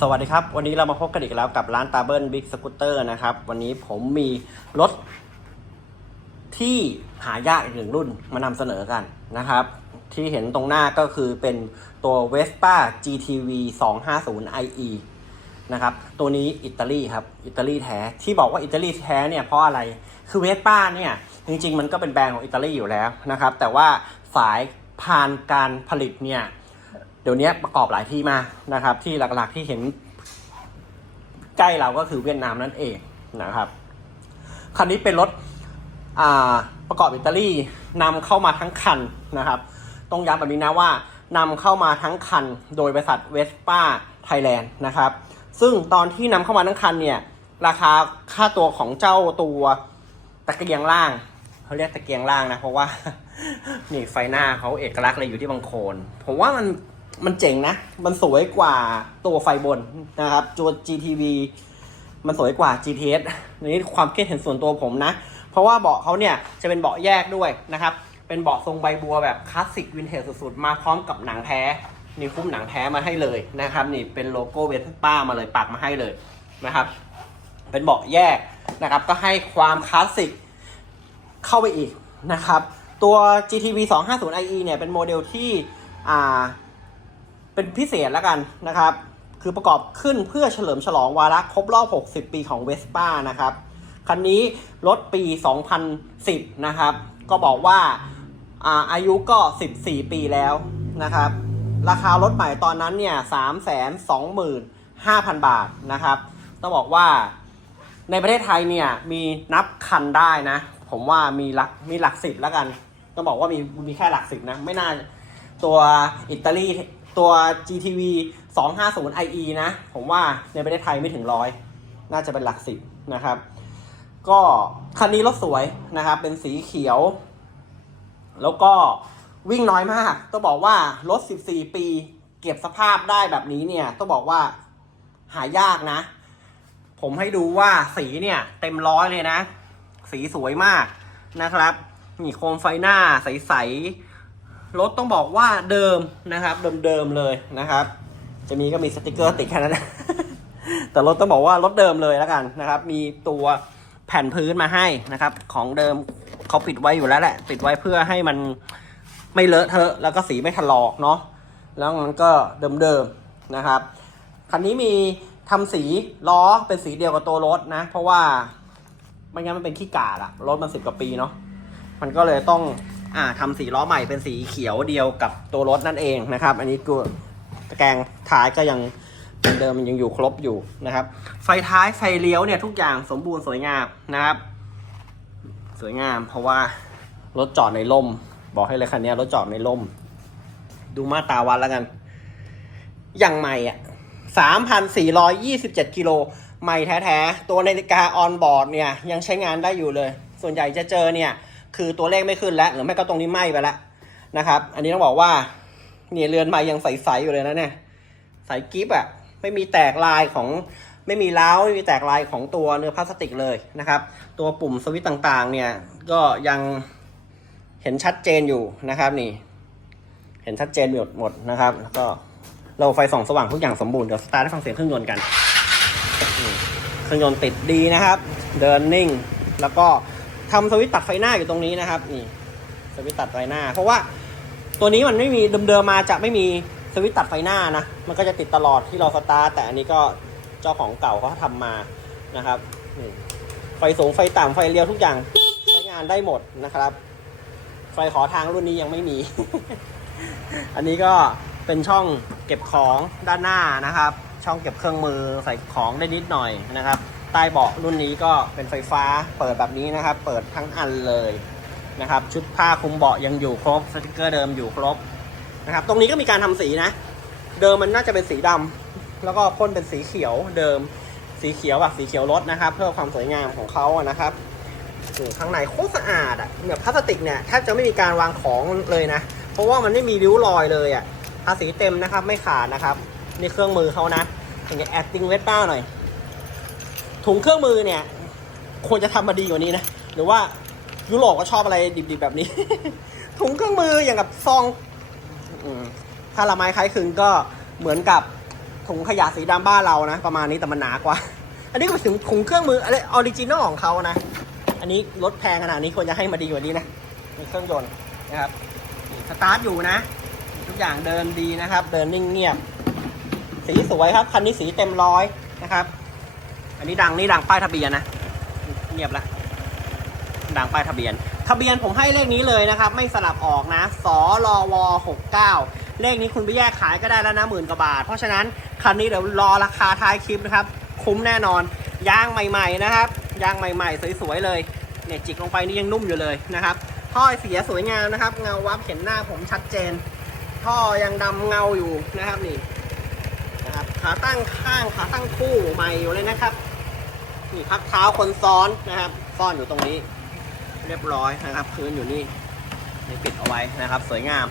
สวัสดีครับ วันนี้เรามาพบกันอีกแล้วกับร้านตาเบิลบิ๊กสกูตเตอร์นะครับ วันนี้ผมมีรถที่หายากอีกหนึ่งรุ่นมานำเสนอกันนะครับ ที่เห็นตรงหน้าก็คือเป็นตัว Vespa GTV 250 IE นะครับ ตัวนี้อิตาลีครับ อิตาลีแท้ ที่บอกว่าอิตาลีแท้เนี่ยเพราะอะไร คือเวสป้าเนี่ย จริง ๆ มันก็เป็นแบรนด์ของอิตาลีอยู่แล้วนะครับ แต่ว่าสายพานการผลิตเนี่ย เดี๋ยวนี้ประกอบหลายที่มานะครับ ที่หลักๆที่เห็นใกล้เราก็คือเวียดนามนั่นเองนะครับ คันนี้เป็นรถประกอบอิตาลีนำเข้ามาทั้งคันนะครับ ต้องย้ำแบบนี้นะว่านำเข้ามาทั้งคัน โดยบริษัทเวสป้าไทยแลนด์นะครับ ซึ่งตอนที่นำเข้ามาทั้งคันเนี่ยราคาค่าตัวของเจ้าตัวตะเกียงล่างเขาเรียกตะเกียงล่างนะเพราะว่านี่ไฟหน้าเขาเอกลักษณ์เลยอยู่ที่บางโคนผมว่ามัน มันเจ๋งนะ มันสวยกว่าตัวไฟบนนะครับตัว GTV มันสวยกว่า GTS นนี้ความคิดเห็นส่วนตัวผมนะ เพราะว่าเบาะเขาเนี่ยจะเป็นเบาะแยกด้วยนะครับ เป็นเบาะทรงใบบัวแบบคลาสสิกวินเทจสุดๆ มาพร้อมกับหนังแท้ นี่คุ้มหนังแท้มาให้เลยนะครับ นี่เป็นโลโก้เวสป้ามาเลยปักมาให้เลยนะครับ เป็นเบาะแยกนะครับ ก็ให้ความคลาสสิกเข้าไปอีกนะครับ ตัว GTV 250 IE เนี่ยเป็นโมเดลที่อ่า เป็นพิเศษแล้วกันนะครับ คือประกอบขึ้นเพื่อเฉลิมฉลองวาระครบรอบ 60 ปีของเวสป้านะครับ คันนี้รถปี 2010 นะครับ ก็บอกว่าอาอายุก็ 14 ปีแล้วนะครับ ราคารถใหม่ตอนนั้นเนี่ย 325,000 บาทนะครับ ต้องบอกว่าในประเทศไทยเนี่ยมีนับคันได้นะ ผมว่ามีหลักมีหลักสิบแล้วกัน ต้องบอกว่ามีมีแค่หลักสิบนะ ไม่น่าตัวอิตาลี ตัว GTV 250 IE นะ ผมว่าในประเทศไทยไม่ถึงร้อยน่าจะเป็นหลักสิบนะครับ ก็คันนี้รถสวยนะครับ เป็นสีเขียว แล้วก็วิ่งน้อยมาก ต้องบอกว่ารถ 14 ปี เก็บสภาพได้แบบนี้เนี่ย ต้องบอกว่าหายากนะ ผมให้ดูว่าสีเนี่ย เต็มร้อยเลยนะ สีสวยมากนะครับนี่โคมไฟหน้าใสๆ รถต้องบอกว่าเดิมนะครับเดิมๆเลยนะครับ จะมีก็มีสติกเกอร์ติดแค่นั้นแต่รถต้องบอกว่ารถเดิมเลยแล้วกันนะครับ มีตัวแผ่นพื้นมาให้นะครับ ของเดิมเขาปิดไว้อยู่แล้วแหละ ปิดไว้เพื่อให้มันไม่เลอะเทอะ แล้วก็สีไม่ถลอกเนาะแล้วมันก็เดิมๆนะครับคันนี้มีทำสีล้อเป็นสีเดียวกับตัวรถนะ เพราะว่าไม่งั้นมันเป็นขี้กาดอะรถมันสิบกว่าปีเนาะมันก็เลยต้อง อ่าทำสีล้อใหม่เป็นสีเขียวเดียวกับตัวรถนั่นเองนะครับ อันนี้ตัวตะแกรงท้ายก็ยังเป็นเดิมมันยังอยู่ครบอยู่นะครับ ไฟท้ายไฟเลี้ยวเนี่ยทุกอย่างสมบูรณ์สวยงามนะครับ สวยงาม เพราะว่ารถจอดในร่ม บอกให้เลยคันนี้รถจอดในร่ม ดูมาตาวัดแล้วกัน อย่างใหม่อะสามพันสี่ร้อยยี่สิบเจ็ดกิโลใหม่แท้ๆ ตัวนาฬิกาออนบอร์ดเนี่ยยังใช้งานได้อยู่เลย ส่วนใหญ่จะเจอเนี่ย คือตัวเลขไม่ขึ้นแล้วหรือไม่ก็ตรงนี้ไหม้ไปแล้วนะครับ อันนี้ต้องบอกว่าเนี่ยเรือนไม้ยังใสๆอยู่เลยนะเนี่ยใสกิฟอะ่ะไม่มีแตกลายของไม่มีเล้าไม่มีแตกลายของตัวเนื้อพลาสติกเลยนะครับ ตัวปุ่มสวิตช์ต่างๆ เนี่ยก็ยังเห็นชัดเจนอยู่นะครับนี่ เห็นชัดเจนหมดหมดนะครับ แล้วก็เราไฟส่องสว่างทุกอย่างสมบูรณ์เดี๋ยวสตาร์ทให้ฟังเสียงเครื่องยนต์กันเครื่องยนต์ติดดีนะครับ เดินนิ่ง แล้วก็ ทำสวิตตัดไฟหน้าอยู่ตรงนี้นะครับนี่สวิตตัดไฟหน้า เพราะว่าตัวนี้มันไม่มีเดิมๆมาจะไม่มีสวิตตัดไฟหน้านะมันก็จะติดตลอดที่เราสตาร์ทแต่อันนี้ก็เจ้าของเก่าเขาทำมานะครับไฟสูงไฟต่ำไฟเลี้ยวทุกอย่างใช้งานได้หมดนะครับ ไฟขอทางรุ่นนี้ยังไม่มี อันนี้ก็เป็นช่องเก็บของด้านหน้านะครับ ช่องเก็บเครื่องมือใส่ของได้นิดหน่อยนะครับ ใต้เบาะรุ่นนี้ก็เป็นไฟฟ้าเปิดแบบนี้นะครับ เปิดทั้งอันเลยนะครับ ชุดผ้าคลุมเบาะยังอยู่ครบสติกเกอร์เดิมอยู่ครบนะครับ ตรงนี้ก็มีการทำสีนะ เดิมมันน่าจะเป็นสีดำแล้วก็พ่นเป็นสีเขียวเดิม สีเขียวแบบสีเขียวรถนะครับ เพื่อความสวยงามของเขาอะนะครับข้างในโคตรสะอาดอะเนี่ยพลาสติกเนี่ยแทบจะไม่มีการวางของเลยนะ เพราะว่ามันไม่มีริ้วรอยเลยอะภาษีเต็มนะครับ ไม่ขาดนะครับ นี่เครื่องมือเขานะอย่างแอคติ้งเวสป้าหน่อย ถุงเครื่องมือเนี่ย ควรจะทำมาดีกว่านี้นะ หรือว่ายุโรปก็ชอบอะไรดิบๆแบบนี้ ถุงเครื่องมืออย่างกับซองถ้าละไม้คล้ายคลึงก็เหมือนกับถุงขยะสีดำบ้านเรานะ ประมาณนี้แต่มันหนากว่า อันนี้ก็ถึงถุงเครื่องมืออะไรออริจินอลของเขานะ อันนี้รถแพงขนาดนี้ควรจะให้มาดีกว่านี้นะมีเครื่องยนต์นะครับสตาร์ทอยู่นะ ทุกอย่างเดินดีนะครับ เดินนิ่งเงียบ สีสวยครับ คันนี้สีเต็มร้อยนะครับ อันนี้ดังนี่ดังป้ายทะเบียนนะเงียบละดังป้ายทะเบียน ทะเบียนผมให้เลขนี้เลยนะครับ ไม่สลับออกนะสลว69เเลขนี้คุณไปแยกขายก็ได้แล้วนะหมื่นกว่าบาท เพราะฉะนั้นคันนี้เดี๋ยวรอราคาท้ายคลิปนะครับ คุ้มแน่นอนยางใหม่ ๆนะครับยางใหม่ ๆ สวยๆเลยเนี่ยจิกลงไปนี่ยังนุ่มอยู่เลยนะครับท่อเสียสวยงามนะครับ เงาวับเห็นหน้าผมชัดเจน ท่อยังดำเงาอยู่นะครับนี่นะครับขาตั้งข้างขาตั้งคู่ใหม่อยู่เลยนะครับ นี่พักเท้าคนซ้อนนะครับ ซ่อนอยู่ตรงนี้ เรียบร้อยนะครับพื้นอยู่นี่นี่ปิดเอาไว้นะครับ สวยงาม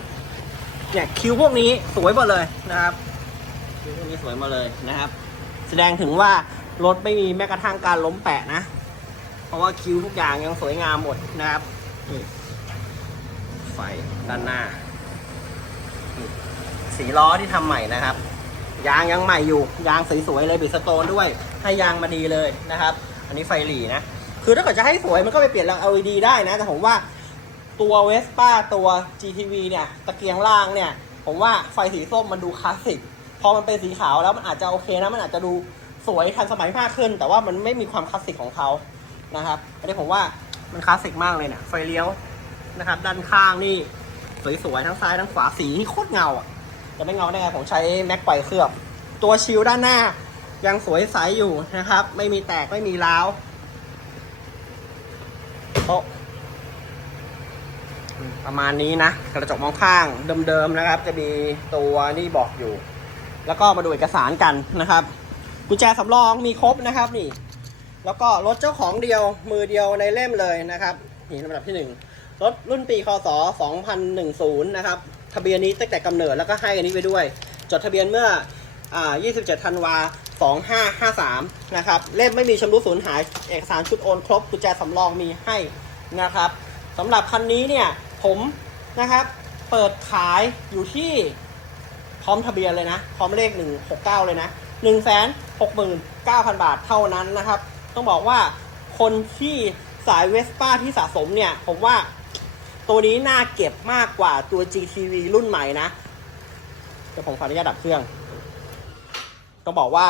เนี่ยคิวพวกนี้สวยหมดเลยนะครับคิวพวกนี้สวยหมาเลยนะครับ แสดงถึงว่ารถไม่มีแม้กระทั่งการล้มแปะนะ เพราะว่าคิวทุกอย่างยังสวยงามหมดนะครับนี่ไฟด้านหน้า สีล้อที่ทำใหม่นะครับ ยางยังใหม่อยู่ ยางสวยๆเลยบิดสโตนด้วย ให้ยางมาดีเลยนะครับ อันนี้ไฟหลีนะ คือถ้าเกิดจะให้สวยมันก็ไปเปลี่ยนราง LED ได้นะ แต่ผมว่าตัวเวสป้าตัว GTV เนี่ยตะเกียงล่างเนี่ย ผมว่าไฟสีส้มมันดูคลาสสิก พอมันเป็นสีขาวแล้วมันอาจจะโอเคนะ มันอาจจะดูสวยทันสมัยมากขึ้น แต่ว่ามันไม่มีความคลาสสิกของเขานะครับ อันนี้ผมว่ามันคลาสสิกมากเลยเนี่ยไฟเลี้ยวนะครับ ด้านข้างนี่สวยๆทั้งซ้ายทั้งขวาสีนี่โคตรเงาอะจะไม่เงาได้ไงผมใช้แม็กไกวเคลือบ ตัวชิลด้านหน้า ยังสวยใสอยู่นะครับ ไม่มีแตกไม่มีร้าวโต๊ะประมาณนี้นะ กระจกมองข้างเดิมๆนะครับ จะมีตัวนี่บอกอยู่ แล้วก็มาดูเอกสารกันนะครับกุญแจสำรองมีครบนะครับนี่ แล้วก็รถเจ้าของเดียวมือเดียวในเล่มเลยนะครับนี่ลำดับที่หนึ่งรถรุ่นปีคศ2010 นะครับ ทะเบียนนี้ตั้งแต่กำเนิดแล้วก็ให้อันนี้ไปด้วย จดทะเบียนเมื่ออ่า27ธันวา 2553 นะครับ เล่มไม่มีชำรุดสูญหาย เอกสารชุดโอนครบ กุญแจสำรองมีให้นะครับสำหรับคันนี้เนี่ยผมนะครับ เปิดขายอยู่ที่พร้อมทะเบียนเลยนะ พร้อมเลข 169 เลยนะ 169,000 บาทเท่านั้นนะครับ ต้องบอกว่าคนที่สายเวสป้าที่สะสมเนี่ย ผมว่าตัวนี้น่าเก็บมากกว่าตัว GTV รุ่นใหม่นะ เดี๋ยวผมขออนุญาตดับเครื่อง ก็บอกว่า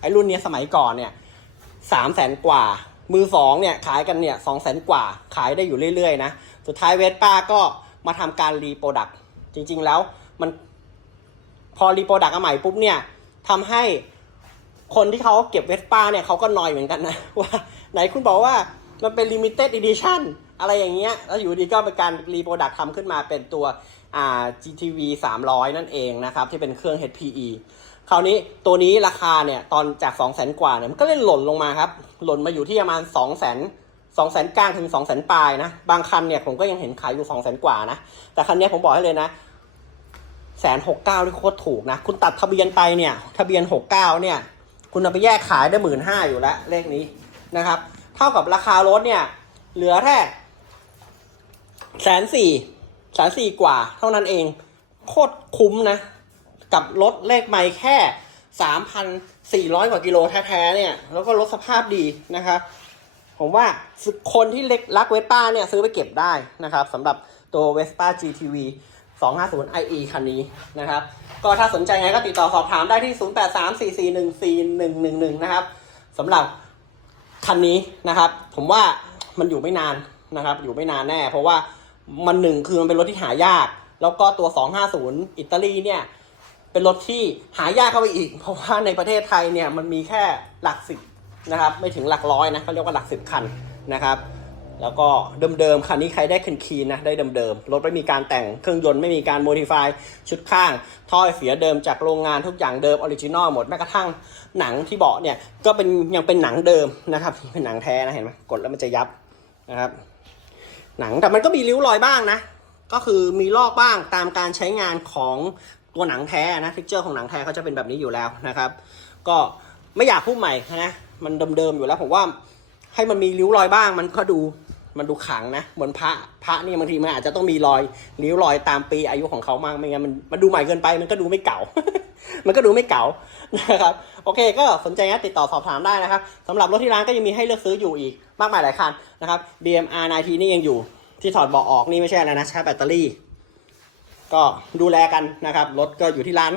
ไอ้รุ่นเนี้ยสมัยก่อนเนี่ยสามแสนกว่า มือสองเนี่ยขายกันเนี่ยสองแสนกว่า ขายได้อยู่เรื่อยๆนะ สุดท้ายเวสป้าก็มาทำการรีโปรดักต์จริงๆแล้วมันพอรีโปรดักต์ใหม่ปุ๊บเนี่ยทำให้คนที่เขาเก็บเวสป้าเนี่ยเขาก็นอยเหมือนกันนะว่าไหนคุณบอกว่ามันเป็น limited edition อะไรอย่างเงี้ย แล้วอยู่ดีก็เป็นการรีโปรดักต์ทำขึ้นมาเป็นตัวอ่า GTV 300 นั่นเองนะครับ ที่เป็นเครื่อง HPE คราวนี้ตัวนี้ราคาเนี่ยตอนจาก 2 0 0 0 0 0กว่าเนี่ยมันก็เล่นหล่นลงมาครับ หล่นมาอยู่ที่ประมาณ 2 0 0 0 0 0 2 0 0 0 0กลางถึง2 0 0 0 0ปลายนะ บางคันเนี่ยผมก็ยังเห็นขายอยู่2 0 0 0 0 0กว่านะ แต่คันนี้ผมบอกให้เลยนะแสนหกเก้าที่โคตรถูกนะ คุณตัดทะเบียนไปเนี่ย ทะเบียนหกเก้าเนี่ย คุณเอาไปแยกขายได้หมื่นห้าอยู่แล้วเลขนี้นะครับ เท่ากับราคารถเนี่ย เหลือแค่แสนสี่แสนสี่กว่า เท่านั้นเอง โคตรคุ้มนะ กับรถเลขไม่แค่สามพันสี่ร้อยกว่ากิโลแท้ๆเนี่ย แล้วก็รถสภาพดีนะครับผมว่าคนที่เล็กรักเวสป้าเนี่ยซื้อไปเก็บได้นะครับสำหรับตัว Vespa GTV 250 IE คันนี้นะครับ ก็ถ้าสนใจไงก็ติดต่อสอบถามได้ที่ 0834414111 นะครับสำหรับคันนี้นะครับ ผมว่ามันอยู่ไม่นานนะครับ อยู่ไม่นานแน่ เพราะว่ามันหนึ่งคือมันเป็นรถที่หายาก แล้วก็ตัว 250 อิตาลีเนี่ย เป็นรถที่หายากเข้าไปอีก เพราะว่าในประเทศไทยเนี่ยมันมีแค่หลักสิบนะครับไม่ถึงหลักร้อยนะเขาเรียกว่าหลักสิบคันนะครับ แล้วก็เดิมๆคันนี้ใครได้คันคีนนะได้เดิมๆรถไม่มีการแต่งเครื่องยนต์ไม่มีการโมดิฟายชุดข้างท่อไอเสียเดิมจากโรงงานทุกอย่างเดิมออริจินอลหมดแม้กระทั่งหนังที่เบาะเนี่ยก็เป็นยังเป็นหนังเดิมนะครับเป็นหนังแท้นะเห็นไหมกดแล้วมันจะยับนะครับ หนังแต่มันก็มีริ้วรอยบ้างนะก็คือมีลอกบ้างตามการใช้งานของ ตัวหนังแท้นะฟิกเจอร์ของหนังแท้เขาจะเป็นแบบนี้อยู่แล้วนะครับ ก็ไม่อยากพูดใหม่นะมันเดิมๆอยู่แล้วผมว่าให้มันมีริ้วรอยบ้าง มันก็ดูมันดูขังนะเหมือนพระพระนี่บางทีมันอาจจะต้องมีรอยริ้วรอยตามปีอายุของเขามากไม่งั้นมันมันดูใหม่เกินไปมันก็ดูไม่เก่า มันก็ดูไม่เก่านะครับโอเค ก็สนใจนะติดต่อสอบถามได้นะครับสำหรับรถที่ร้านก็ยังมีให้เลือกซื้ออยู่อีกมากมายหลายคันนะครับ BMR 9T นี่ยังอยู่ที่ถอดเบาะออกนี่ไม่ใช่อะไรนะชาร์จแบตเตอรี่ ก็ดูแลกันนะครับ รถก็อยู่ที่ร้าน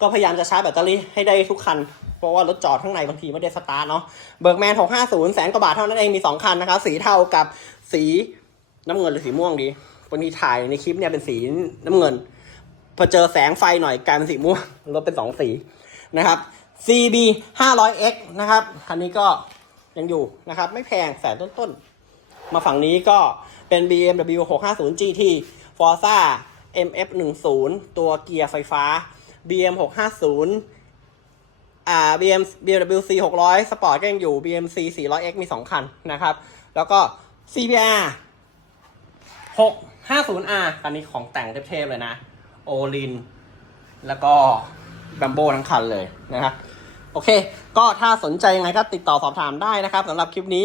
ก็พยายามจะชาร์จแบตเตอรี่ให้ได้ทุกคัน เพราะว่ารถจอดข้างในบางทีไม่ได้สตาร์ทเนาะ เบิร์กแมน 650 แสนกว่าบาทเท่านั้นเอง มี 2 คันนะครับ สีเทากับสีน้ำเงินหรือสีม่วงดีวันนี้ถ่ายในคลิปเนี่ยเป็นสีน้ำเงิน พอเจอแสงไฟหน่อยกลายเป็นสีม่วง รถเป็นสองสีนะครับ CB 500X นะครับ คันนี้ก็ยังอยู่นะครับ ไม่แพงแสนต้นๆ มาฝั่งนี้ก็เป็น BMW 650 GT Forza MF10 ตัวเกียร์ไฟฟ้า BM 650 อ่า BM BMW C 600 Sport ก็ยังอยู่ BMC 400X มี 2 คันนะครับ แล้วก็ CBR 650R คันนี้ของแต่งเทพๆเลยนะ โอลิน แล้วก็แบมโบทั้งคันเลยนะครับ โอเค ก็ถ้าสนใจยังไงก็ติดต่อสอบถามได้นะครับสำหรับคลิปนี้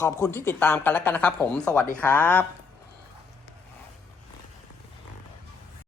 ขอบคุณที่ติดตามกันแล้วกันนะครับผม สวัสดีครับ